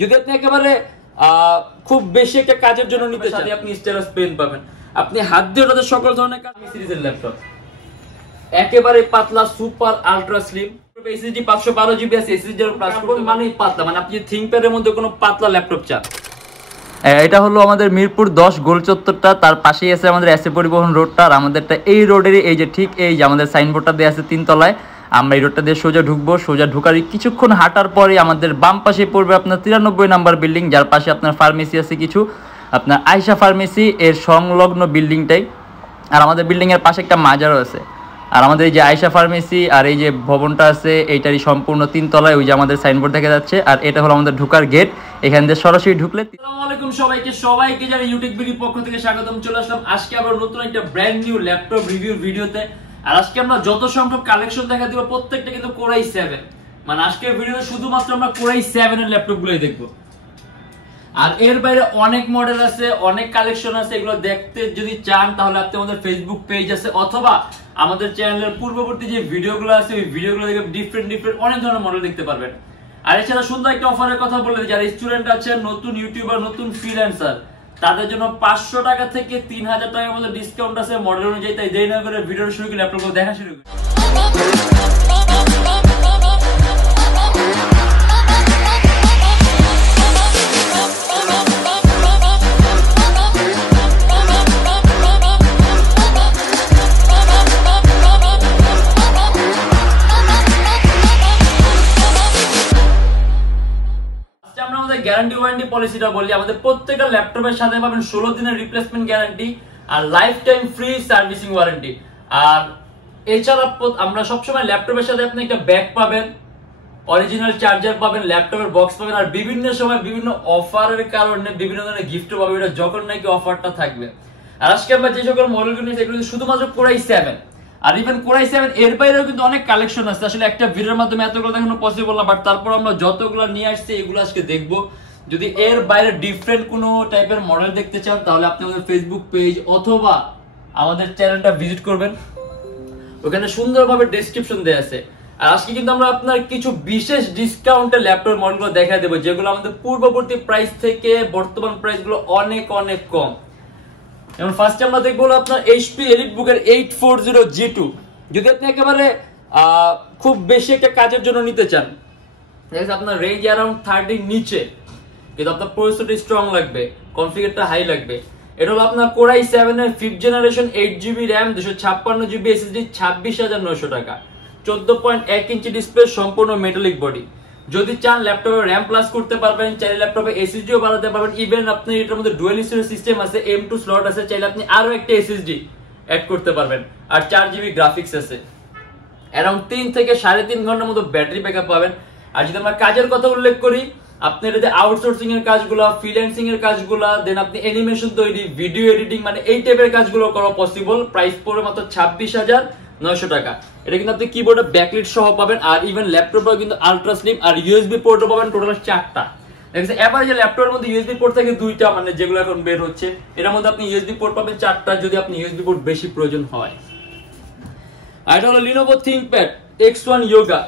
যদি আপনি একেবারে খুব বেশি একটা কাজের জন্য নিতে চান, আপনি স্টাইলাস পেন পাবেন। আপনি হাত দিয়ে ওটাতে সকল ধরনের কাজ। সিরিজের ল্যাপটপ একেবারে পাতলা, super ultra slim, SSD 512 GB আছে, এসএসডি প্লাস মানে পাতলা, মানে আপনি থিংকপ্যাডের মধ্যে কোনো পাতলা ল্যাপটপ চান। এটা হলো আমাদের মিরপুর 10 গোল চত্বরটা, তার পাশেই আছে আমাদের এসএ পরিবহন রোডটা। আর আমাদেরটা এই রোডেরই এই যে ঠিক এই যে আমাদের সাইনবোর্ডটা দেওয়া আছে 3 তলায়। আমরা এই রোডটা দিয়ে সোজা ঢুকবো, সোজা ঢুকারই কিছুক্ষণ হাঁটার পরে আমাদের বাম পাশে পড়বে আপনার 93 নাম্বার বিল্ডিং, যার পাশে আপনার ফার্মেসি আছে কিছু, আপনার আয়শা ফার্মেসি এর সংলগ্ন বিল্ডিংটাই। আর আমাদের বিল্ডিংয়ের পাশে একটা মাজারও আছে। আর আমাদের এই যে আয়শা ফার্মেসি আর এই যে ভবনটা আছে এইটারই সম্পূর্ণ 3 তলায়, ওই যে আমাদের সাইনবোর্ড দেখা যাচ্ছে। আর এটা হলো আমাদের ঢোকার গেট, এখান দিয়ে সরাসরি ঢুকলে। আসসালামু আলাইকুম সবাইকে জানি ইউটিউবড পক্ষ থেকে স্বাগতম। চলে আসলাম আজকে আবার নতুন একটা ব্র্যান্ড নিউ ল্যাপটপ রিভিউ ভিডিওতে। আর আজকে আমরা যত সংখ্যক কালেকশন দেখা দিব প্রত্যেকটা কিন্তু কোরাই 7, মানে আজকের ভিডিওতে শুধুমাত্র আমরা কোরাই 7 এর ল্যাপটপগুলোই দেখবো। আর এর বাইরে অনেক মডেল আছে, অনেক কালেকশন আছে, এগুলো দেখতে যদি চান তাহলে আপনি আমাদের ফেসবুক পেজ আছে অথবা আমাদের চ্যানেলের পূর্ববর্তী যে ভিডিওগুলো আছে ওই ভিডিওগুলো দেখে ডিফারেন্ট অনেক ধরনের মডেল দেখতে পারবেন। আর এছাড়া সুন্দর একটা অফারের কথা বলে দিই, যারা স্টুডেন্ট আছেন, নতুন ইউটিউবার, নতুন ফ্রিল্যান্সার, তাদের জন্য 500 টাকা থেকে 3000 টাকার মধ্যে ডিসকাউন্ট আছে মডেল অনুযায়ী। তাই দেরি না করে ভিডিওটা শুরু করে ল্যাপটপগুলো দেখা শুরু করি। গ্যারান্টি ওয়ারেন্টি পলিসিটা বলি, আমাদের প্রত্যেকটা ল্যাপটপের সাথে পাবেন 16 দিনের রিপ্লেসমেন্ট গ্যারান্টি আর life time free servicing warranty. আর এছাড়া আমরা সবসময় ল্যাপটপের সাথে আপনি একটা ব্যাগ পাবেন, অরিজিনাল চার্জার পাবেন, ল্যাপটপের বক্স পাবেন, আর বিভিন্ন সময় বিভিন্ন অফারের কারণে বিভিন্ন ধরনের গিফটও পাবেন, এটা যখন নাকি অফারটা থাকবে। আর আজকে আমরা যে সকল মডেলগুলো নিয়েছি এগুলো শুধুমাত্র কোরাই 7। আর ইভেন কোরাই 7 এর বাইরেও কিন্তু অনেক কালেকশন আছে। আসলে একটা ভিডিওর মাধ্যমে এতগুলো দেখানো পসিবল না, বাট তারপর আমরা যতগুলো নিয়ে আসছি এগুলো আজকে দেখবো। যদি এর বাইরে ডিফারেন্ট কোনো টাইপের মডেল দেখতে চান তাহলে আপনি আমাদের ফেসবুক পেজ অথবা আমাদের চ্যানেলটা ভিজিট করবেন, ওখানে সুন্দরভাবে ডেসক্রিপশন দেয়া আছে। আর আজকে কিন্তু আমরা আপনার কিছু বিশেষ ডিসকাউন্টে ল্যাপটপ মডেলগুলো দেখা দেবো, যেগুলো আমাদের পূর্ববর্তী প্রাইস থেকে বর্তমান প্রাইস গুলো অনেক অনেক কম। যেমন ফার্স্টে আমরা দেখবো আপনার এইচপি এলিটবুকের 840 G2। যদি আপনি একেবারে খুব বেশি একটা কাজের জন্য নিতে চান, আপনার রেঞ্জ অ্যারাউন্ড 30 নিচে, কিন্তু আপনার প্রসেসরটা স্ট্রং লাগবে, কনফিগারটা হাই লাগবে। এটা হলো আপনার কোরাই 7 এর 5th generation 8GB RAM 256GB SSD 26,900 টাকা, 14.1 ইঞ্চি ডিসপ্লে, সম্পূর্ণ মেটালিক বডি। যদি চান ল্যাপটপে RAM প্লাস করতে পারবেন, চাইলে ল্যাপটপে SSDও বাড়াতে পারবেন। ইভেন আপনি এটার মধ্যে ডুয়াল স্টোরেজ সিস্টেম আছে, M2 স্লট আছে, চাইলে আপনি আরো একটা SSD অ্যাড করতে পারবেন। আর 4GB গ্রাফিক্স আছে, অ্যারাউন্ড 3 থেকে 3.5 ঘন্টার মতো ব্যাটারি ব্যাকআপ পাবেন। আর যদি আমরা কাজের কথা উল্লেখ করি, আপনি এটাতে আউটসোর্সিং এর কাজগুলো, ফ্রিল্যান্সিং এর কাজগুলো, দেন আপনি অ্যানিমেশন তৈরি, ভিডিও এডিটিং, মানে এই টাইপের কাজগুলো করা পসিবল। প্রাইস পড়ে মাত্র 26,900 টাকা। এটা কিন্তু আপনি কিবোর্ডে ব্যাকলিট সহ পাবেন। আর ইভেন ল্যাপটপেও কিন্তু আলট্রা স্লিম আর ইউএসবি পোর্টও পাবেন, টোটাল 4টা। দেখছেন এবারে যে ল্যাপটপের মধ্যে ইউএসবি পোর্ট থাকে 2টা, মানে যেগুলো এখন বের হচ্ছে, এর মধ্যে আপনি ইউএসবি পোর্ট পাবেন 4টা যদি আপনি ইউএসবি পোর্ট বেশি প্রয়োজন হয়। আর এটা হলো Lenovo ThinkPad X1 Yoga,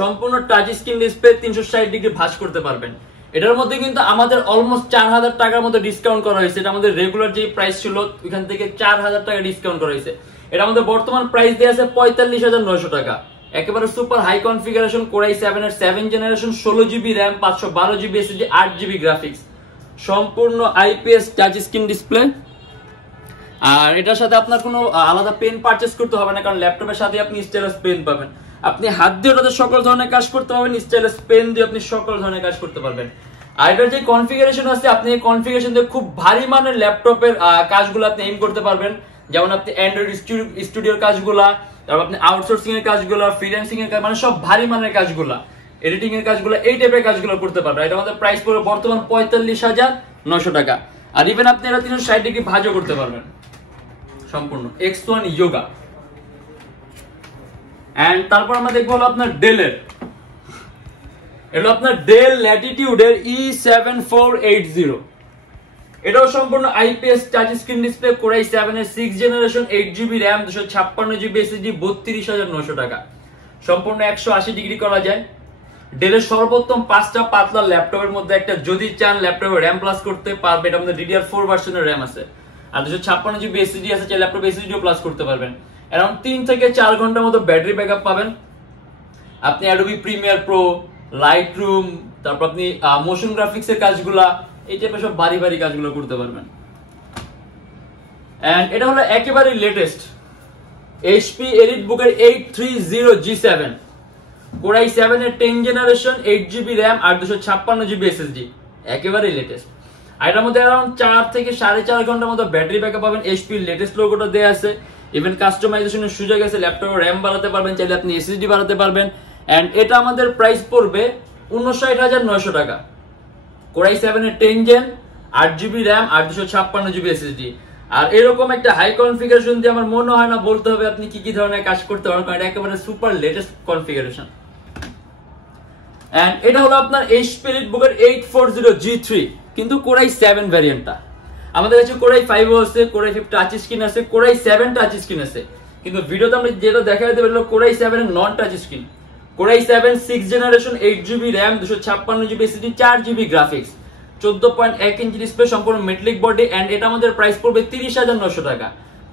সম্পূর্ণ টাচ স্ক্রিন ডিসপ্লে, 360 ডিগ্রি ভাঁজ করতে পারবেন। এটার মধ্যে কিন্তু আমাদের অলমোস্ট 4000 টাকার মতো ডিসকাউন্ট করা হয়েছে। এটা আমাদের রেগুলার যে প্রাইস ছিল ওখান থেকে 4000 টাকা ডিসকাউন্ট করা হয়েছে। এটা আমাদের বর্তমান প্রাইস দেয়া আছে 45,900 টাকা। একেবারে সুপার হাই কনফিগারেশন কোরাই 7 এর 7th generation, 16GB RAM 512GB SSD 8GB graphics, সম্পূর্ণ IPS টাচ স্ক্রিন ডিসপ্লে। আর এটার সাথে আপনার কোনো আলাদা পেন পারচেজ করতে হবে না, কারণ ল্যাপটপের সাথে আপনি স্টাইলাস পেন পাবেন। আপনি হাত দিয়ে ওটাতে সকল ধরনের কাজ করতে পারবেন, স্টাইলাস পেন দিয়ে আপনি সকল ধরনের কাজ করতে পারবেন। আর এটার যে কনফিগারেশন আছে, আপনি এই কনফিগারেশন দিয়ে খুব ভারী মানের ল্যাপটপের কাজগুলো আপনি এইম করতে পারবেন। যেমন আপনি অ্যান্ড্রয়েড স্টুডিওর কাজগুলা, তারপর আপনি আউটসোর্সিং এর কাজগুলা, ফ্রিল্যান্সিং এর কাজ, মানে সব ভারী মানের কাজগুলা, এডিটিং এর কাজগুলা, এই টাইপের কাজগুলো করতে পারবেন। এটা আমাদের প্রাইস পড়বে বর্তমান 45,900 টাকা। আর ইভেন আপনি এটা 360 ডিগ্রি ভাঁজও করতে পারবেন, সম্পূর্ণ X1 Yoga। এন্ড তারপর আমরা দেখবো হলো আপনার ডেলের, এটা আপনার ডেল ল্যাটিটিউডের E7480। এটাও সম্পূর্ণ IPS touch screen display, core i 7 এর 6th generation 8GB RAM 256GB SSD 32,900 টাকা, সম্পূর্ণ 180 ডিগ্রি করা যায়। ডেলের সর্বোত্তম 5টা পাতলা ল্যাপটপের মধ্যে একটা, যদি চান ল্যাপটপে র্যাম প্লাস করতে পারবে, এটার মধ্যে DDR4 ভার্সনের র্যাম আছে, আর 256 জিবি এসএসডি আছে, চাইলে ল্যাপটপে এসএসডিও প্লাস করতে পারবেন। অ্যারাউন্ড 3 থেকে 4 ঘন্টার মতো ব্যাটারি ব্যাকআপ পাবেন। আপনি অ্যাডোবি প্রিমিয়ার প্রো, লাইটরুম, তারপর আপনি মোশন গ্রাফিক্স এর কাজগুলা, এই টাইপের সব ভারী ভারী কাজগুলো করতে পারবেন। এন্ড এটা হলো একেবারে লেটেস্ট HP EliteBook এর 830G7 Core i7 এর 10 জেনারেশন, 8GB RAM আর 256GB SSD, একেবারে লেটেস্ট। আর এটার মধ্যে अराउंड 4 থেকে 4.5 ঘন্টার মতো ব্যাটারি ব্যাকআপ পাবেন। HP লেটেস্ট লোগোটা দেয়া আছে, ইভেন কাস্টমাইজেশনের সুযোগ আছে, ল্যাপটপে RAM বাড়াতে পারবেন, চাইলে আপনি SSD বাড়াতে পারবেন। এন্ড এটা আমাদের প্রাইস পড়বে 59900 টাকা। Core i7 এর 10 জেন, 8GB RAM আর 256GB SSD। আর এরকম একটা হাই কনফিগারেশন দিয়ে আমার মনে হয় না বলতে হবে আপনি কি কি ধরনের কাজ করতে পারবেন, কারণ এটা একেবারে সুপার লেটেস্ট কনফিগারেশন। এন্ড এটা হলো আপনার HP EliteBook এর 840G3, কিন্তু Core i7 ভ্যারিয়েন্টটা। আমাদের কাছে Core i5 আছে, Core i5 টাচ স্ক্রিন আছে, Core i7 টাচ স্ক্রিন আছে, কিন্তু ভিডিওতে আমরা যেটা দেখাই দেব হলো Core i7 এর নন touch screen. Core i7 6 generation, 8GB RAM, 256GB SSD, 4GB graphics, 14.1 inch display, সম্পূর্ণ মেটালিক বডি। এন্ড এটা আমাদের প্রাইস পড়বে 30900 টাকা।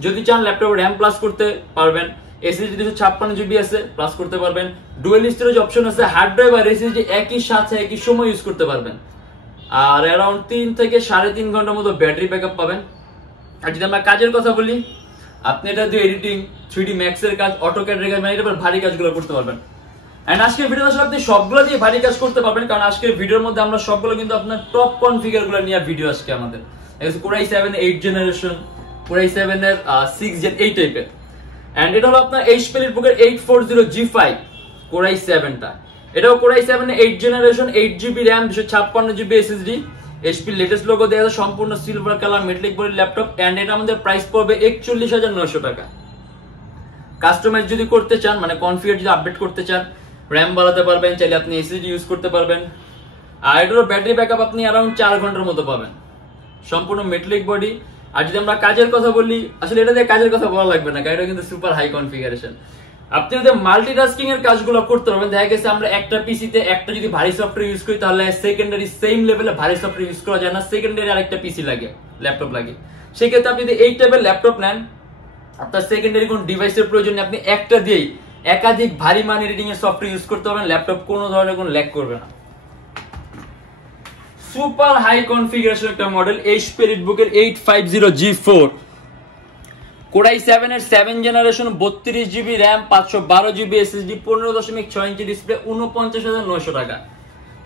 যদি চান ল্যাপটপে RAM প্লাস করতে পারবেন, SSD 256GB আছে, প্লাস করতে পারবেন, ডুয়াল স্টোরেজ অপশন আছে, হার্ড ড্রাইভ আর SSD একই সাথে একই সময় ইউজ করতে পারবেন। আর অ্যারাউন্ড 3 থেকে 3.5 ঘন্টার মতো ব্যাটারি ব্যাকআপ পাবেন। আর যদি আমরা কাজের কথা বলি, আপনি এটা দিয়ে এডিটিং, 3D Max এর কাজ, অটোক্যাড এর কাজ, মানে এটা ভারী কাজগুলো করতে পারবেন। এন্ড আজকের ভিডিওতে আসলে আপনি সবগুলো দিয়ে ভারী কাজ করতে পারবেন, কারণ আজকের ভিডিওর মধ্যে আমরা সবগুলো কিন্তু আপনার টপ কনফিগারগুলো নিয়ে ভিডিও আজকে আমাদের। Core i7 8 generation, Core i7 এর 6 জেন, এই টাইপের। এন্ড এটা হলো আপনার HP EliteBook এর 840G5 Core i7 টা। এটাও Core i7 এর 8 জেনারেশন, 8GB RAM, 256GB SSD, HP latest logo দেয়া আছে, সম্পূর্ণ silver colour metallic body laptop. And এটা আমাদের প্রাইস পড়বে 41900 টাকা। কাস্টমাইজ যদি করতে চান, মানে কনফিগার যদি আপডেট করতে চান, RAM বাড়াতে পারবেন, চাইলে আপনি SSD ইউজ করতে পারবেন। আর এটার ব্যাটারি ব্যাকআপ আপনি अराउंड 4 ঘন্টার মতো পাবেন, সম্পূর্ণ মেটালিক বডি। আর যদি আমরা কাজের কথা বলি, আসলে এটা দিয়ে কাজের কথা বলা লাগবে না, কারণ এটা কিন্তু সুপার হাই কনফিগারেশন। আপনি যদি মাল্টিটাস্কিং এর কাজগুলো করতে পারবেন, দেখা গেছে আমরা একটা পিসিতে একটা যদি ভারী সফটওয়্যার ইউজ করি, তাহলে সেকেন্ডারি সেম লেভেলে ভারী সফটওয়্যার ইউজ করা যায় না, সেকেন্ডারি আরেকটা পিসি লাগে, ল্যাপটপ লাগে। সেক্ষেত্রে আপনি যদি এই টাইপের ল্যাপটপ নেন, আপনার সেকেন্ডারি কোন ডিভাইসের প্রয়োজন নেই, আপনি একটা দিয়েই একাধিক ভারী মান এডিটিং এর সফটওয়্যার ইউজ করতে পারবেন, ল্যাপটপ কোনো ধরনের কোনো ল্যাগ করবে না। সুপার হাই কনফিগারেশন একটা মডেল HP EliteBook এর 850G4 Core i7 এর 7 generation, 32GB RAM, 512GB SSD, 15.6 inch display, 49900 টাকা।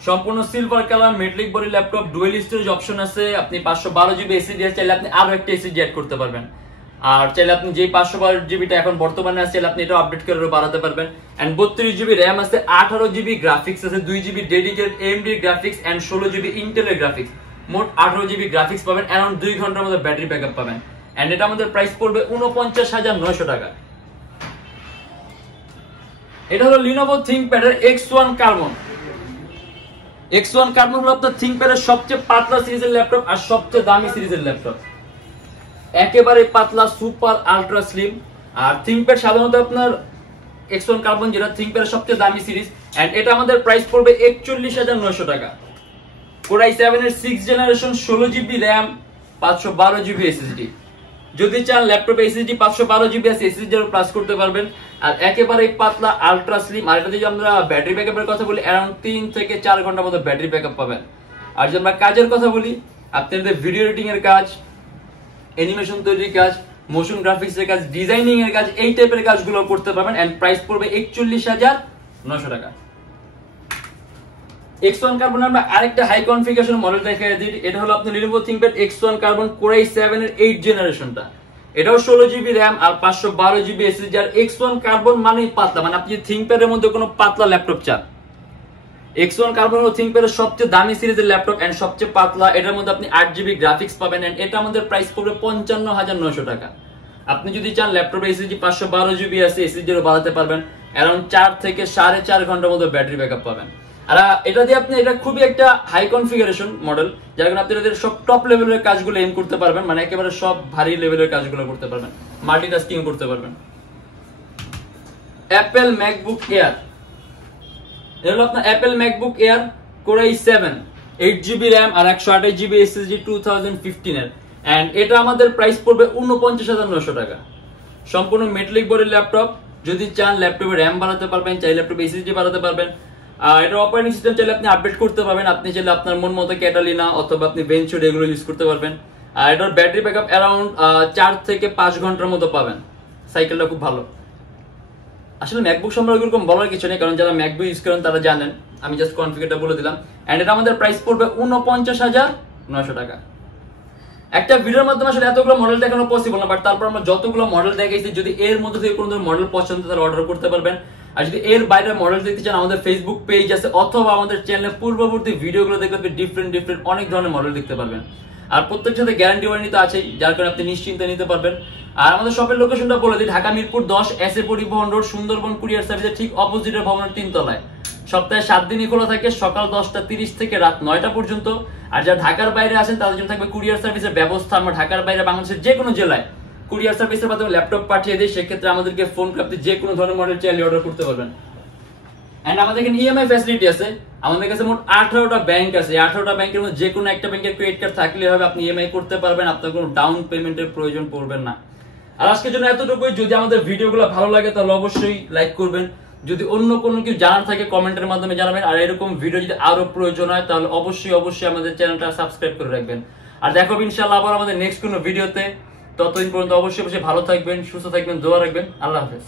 সম্পূর্ণ silver colour metallic body laptop, dual storage option আছে, আপনি 512GB SSD চাইলে আপনি আরো একটা SSD অ্যাড করতে পারবেন। আর চাইলে আপনি যে 512GB টা এখন বর্তমানে আছে, চাইলে আপনি এটা আপডেট করে বাড়াতে পারবেন। এন্ড 32GB RAM আছে, 18GB গ্রাফিক্স আছে, 2GB dedicated AMD graphics and 16GB Intel এর গ্রাফিক্স, মোট 18GB গ্রাফিক্স পাবেন। অ্যারাউন্ড 2 ঘন্টার মধ্যে ব্যাটারি ব্যাকআপ পাবেন। এন্ড এটা আমাদের প্রাইস পড়বে 49900 টাকা। এটা হলো Lenovo ThinkPad এর X1 Carbon। X1 Carbon হলো আপনার ThinkPad এর সবচেয়ে পাতলা সিরিজের ল্যাপটপ আর সবচেয়ে দামি সিরিজের ল্যাপটপ, একেবারে পাতলা, সুপার আলট্রা স্লিম। আর ThinkPad সাধারণত আপনার X1 Carbon যেটা ThinkPad এর সবচেয়ে দামি সিরিজ, এন্ড এটা আমাদের প্রাইস পড়বে 41900 টাকা। Core i7 এর 6 generation, 16GB RAM, 512GB SSD। যদি চান ল্যাপটপে SSD 512GB আছে, SSD এর প্লাস করতে পারবেন। আর একেবারে পাতলা আলট্রা স্লিম। আর এটা যদি আমরা ব্যাটারি ব্যাকআপের কথা বলি, अराउंड 3 থেকে 4 ঘন্টার মতো ব্যাটারি ব্যাকআপ পাবেন। আর যদি আমরা কাজের কথা বলি, আপনাদের ভিডিও এডিটিং এর কাজ, অ্যানিমেশন তৈরির কাজ, মোশন গ্রাফিক্স এর কাজ, ডিজাইনিং এর কাজ, এই টাইপের কাজগুলো করতে পারবেন। এন্ড প্রাইস পড়বে 41900 টাকা। X1 Carbon আমরা আরেকটা হাই কনফিগারেশন মডেল দেখাই দিই। এটা হলো আপনার Lenovo ThinkPad X1 Carbon Core i7 এর 8 জেনারেশনটা। এটাও 16GB RAM আর 512GB SSD। আর X1 Carbon মানেই পাতলা, মানে আপনি ThinkPad এর মধ্যে কোনো পাতলা ল্যাপটপ চান, X1 Carbon হলো ThinkPad এর সবচেয়ে দামি সিরিজের ল্যাপটপ এন্ড সবচেয়ে পাতলা। এটার মধ্যে আপনি 8GB গ্রাফিক্স পাবেন। এন্ড এটা আমাদের প্রাইস পড়বে 55900 টাকা। আপনি যদি চান ল্যাপটপে SSD 512GB আছে, SSD এর বাড়াতে পারবেন। अराउंड 4 থেকে 4.5 ঘন্টার মতো ব্যাটারি ব্যাকআপ পাবেন। আর এটা দিয়ে আপনি, এটা খুবই একটা হাই কনফিগারেশন মডেল, যার কারণে আপনি এদের সব টপ লেভেলের কাজগুলো এম করতে পারবেন, মানে একেবারে সব ভারী লেভেলের কাজগুলো করতে পারবেন, মাল্টিটাস্কিং করতে পারবেন। Apple MacBook Air এটা হলো আপনার Apple MacBook air core i7 8GB RAM আর 128GB SSD 2015 এর, এন্ড এটা আমাদের প্রাইস পড়বে ৪৯,৯০০ টাকা। সম্পূর্ণ মেটালিক বডির ল্যাপটপ, যদি চান ল্যাপটপে র্যাম বাড়াতে পারবেন, চাইলে ল্যাপটপে SSD বাড়াতে পারবেন। আর এটা অপারেটিং সিস্টেম চাইলে আপনি আপডেট করতে পারবেন, আপনি চাইলে আপনার মন মতো ক্যাটালিনা অথবা আপনি ভেঞ্চুর এগুলো ইউজ করতে পারবেন। আর এটার ব্যাটারি ব্যাকআপ অ্যারাউন্ড 4 থেকে 5 ঘন্টার মতো পাবেন, সাইকেলটা খুব ভালো। আসলে ম্যাকবুক সম্পর্কে এরকম বলার কিছু নেই, কারণ যারা ম্যাকবুক ইউজ করেন তারা জানেন, আমি জাস্ট কনফিগারটা বলে দিলাম। এন্ড এটা আমাদের প্রাইস পড়বে ৪৯,৯০০ টাকা। একটা ভিডিওর মাধ্যমে আসলে এতগুলো মডেল দেখানো পসিবল না, বাট তারপর আমরা যতগুলো মডেল দেখাইছি, যদি এর মধ্যে থেকে কোনো মডেল পছন্দ তাহলে অর্ডার করতে পারবেন। আর যদি এর বাইরে মডেল দেখতে চান, আমাদের ফেসবুক পেজ আছে অথবা আমাদের চ্যানেলে পূর্ববর্তী ভিডিওগুলো দেখলে আপনি ডিফারেন্ট অনেক ধরনের মডেল দেখতে পারবেন। আর প্রত্যেকটার সাথে গ্যারান্টি ওয়ারেন্টি তো আছেই, যার কারণে আপনি নিশ্চিন্তে নিতে পারবেন। আর আমাদের শপের লোকেশনটা বলে দিই, ঢাকা মিরপুর 10 এসএ পরিবহন রোড, সুন্দরবন কুরিয়ার সার্ভিসের ঠিক অপোজিটের ভবনের 3 তলায়। সপ্তাহে 7 দিনই খোলা থাকে, সকাল 10:30 থেকে রাত 9টা পর্যন্ত। আর যারা ঢাকার বাইরে আছেন তাদের জন্য থাকবে কুরিয়ার সার্ভিসের ব্যবস্থা। আমরা ঢাকার বাইরে বাংলাদেশের যে কোনো জেলায় কুরিয়ার সার্ভিসের মাধ্যমে ল্যাপটপ পাঠিয়ে দিই, সেক্ষেত্রে আমাদেরকে ফোন করে আপনি যে কোনো ধরনের মডেল চাইলে অর্ডার করতে পারবেন। এন্ড আমাদের এখানে ইএমআই ফ্যাসিলিটি আছে, আমাদের কাছে মোট 18টা ব্যাংক আছে। 18টা ব্যাংকের মধ্যে যে কোনো একটা ব্যাংকের ক্রেডিট কার্ড থাকলে হবে, আপনি ইএমআই করতে পারবেন, আপনার কোনো ডাউন পেমেন্টের প্রয়োজন পড়বে না। আর আজকের জন্য এতটুকুই। যদি আমাদের ভিডিওগুলো ভালো লাগে তাহলে অবশ্যই লাইক করবেন, যদি অন্য কোনো কিছু জানার থাকে কমেন্টের মাধ্যমে জানাবেন। আর এরকম ভিডিও যদি আরো প্রয়োজন হয় তাহলে অবশ্যই আমাদের চ্যানেলটা সাবস্ক্রাইব করে রাখবেন। আর দেখো ইনশাআল্লাহ আবার আমাদের নেক্সট কোনো ভিডিওতে। ততদিন পর্যন্ত অবশ্যই ভালো থাকবেন, সুস্থ থাকবেন, দোয়া রাখবেন। আল্লাহ হাফেজ।